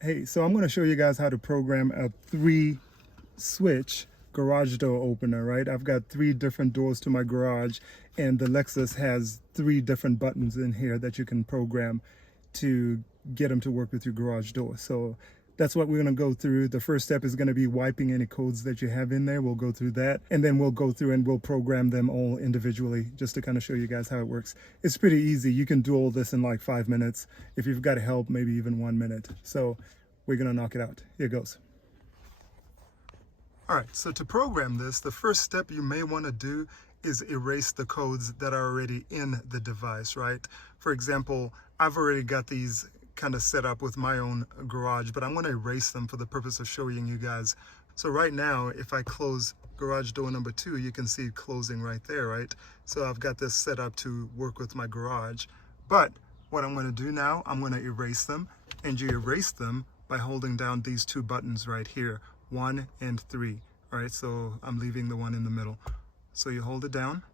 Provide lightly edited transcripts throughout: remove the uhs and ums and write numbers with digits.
Hey, so I'm going to show you guys how to program a 3-switch garage door opener, right? I've got 3 different doors to my garage, and the Lexus has 3 different buttons in here that you can program to get them to work with your garage door. So that's what we're going to go through. The first step is going to be wiping any codes that you have in there. We'll go through that, and then we'll go through and we'll program them all individually just to kind of show you guys how it works. It's pretty easy. You can do all this in like 5 minutes. If you've got help, maybe even 1 minute. So we're going to knock it out. Here goes. All right, so to program this, the first step you may want to do is erase the codes that are already in the device, right? For example, I've already got these kind of set up with my own garage, but I'm going to erase them for the purpose of showing you guys. So right now, if I close garage door number 2, you can see it closing right there, right? So I've got this set up to work with my garage. But what I'm going to do now, I'm going to erase them, and you erase them by holding down these 2 buttons right here, 1 and 3. All right, so I'm leaving the one in the middle. So you hold it down,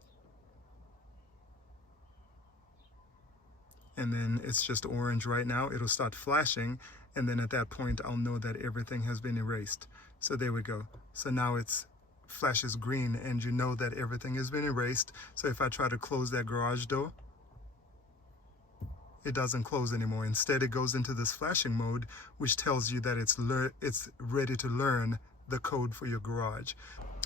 and then it's just orange right now. It'll start flashing, and then at that point I'll know that everything has been erased. So there we go. So now it's flashes green, and you know that everything has been erased. So if I try to close that garage door, it doesn't close anymore. Instead, it goes into this flashing mode, which tells you that it's ready to learn the code for your garage.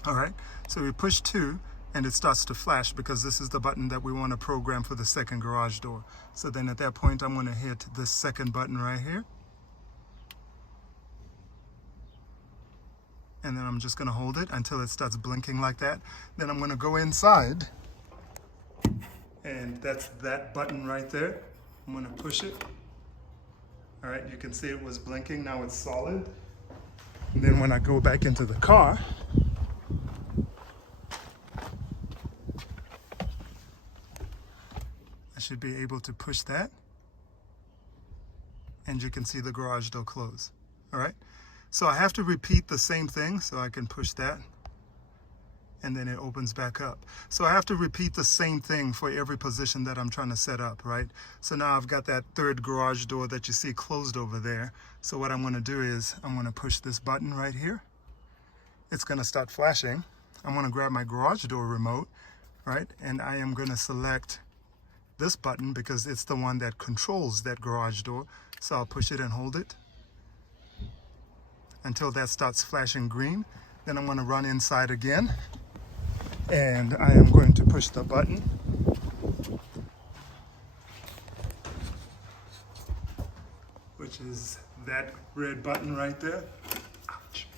All right, so we push 2, and it starts to flash because this is the button that we want to program for the second garage door. So then at that point, I'm going to hit this second button right here. And then I'm just going to hold it until it starts blinking like that. Then I'm going to go inside, and that's that button right there. I'm going to push it. All right, you can see it was blinking. Now it's solid. And then when I go back into the car, I should be able to push that, and you can see the garage door close. All right, so I have to repeat the same thing. So I can push that, and then it opens back up. So I have to repeat the same thing for every position that I'm trying to set up, right? So now I've got that 3rd garage door that you see closed over there. So what I'm going to do is I'm going to push this button right here. It's going to start flashing. I'm going to grab my garage door remote, right? And I am going to select this button because it's the one that controls that garage door. So I'll push it and hold it until that starts flashing green. Then I'm going to run inside again, and I am going to push the button. Which is that red button right there. Ouch.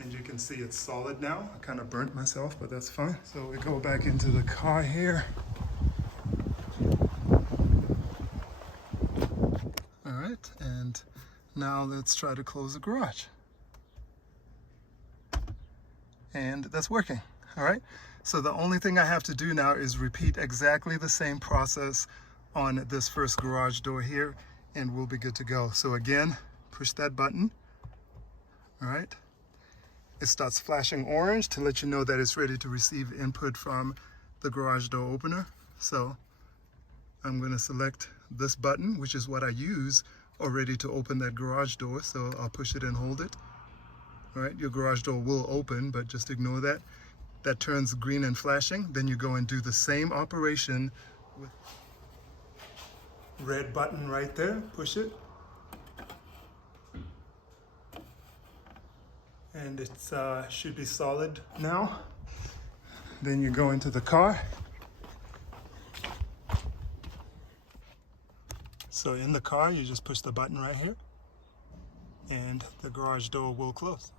And you can see it's solid now. I kind of burnt myself, but that's fine. So we go back into the car here. All right, and now let's try to close the garage. And that's working. All right, so the only thing I have to do now is repeat exactly the same process on this first garage door here, and we'll be good to go. So again, push that button. All right, it starts flashing orange to let you know that it's ready to receive input from the garage door opener. So I'm going to select this button, which is what I use already to open that garage door. So I'll push it and hold it. All right, your garage door will open, but just ignore that. That turns green and flashing. Then you go and do the same operation with red button right there. Push it. And it should be solid now. Then you go into the car. So in the car, you just push the button right here, and the garage door will close.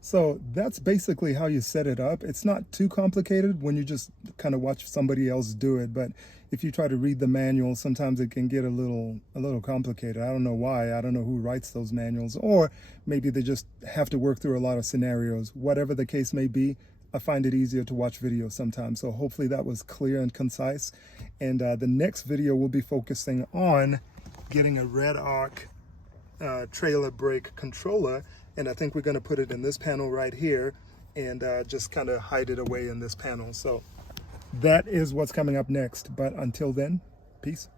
So that's basically how you set it up. It's not too complicated when you just kind of watch somebody else do it, but if you try to read the manual, sometimes it can get a little complicated. I don't know why. I don't know who writes those manuals, or maybe they just have to work through a lot of scenarios. Whatever the case may be, I find it easier to watch videos sometimes. So hopefully that was clear and concise. And the next video will be focusing on getting a red arc trailer brake controller, and I think we're going to put it in this panel right here, and just kind of hide it away in this panel. So that is what's coming up next, but until then, peace.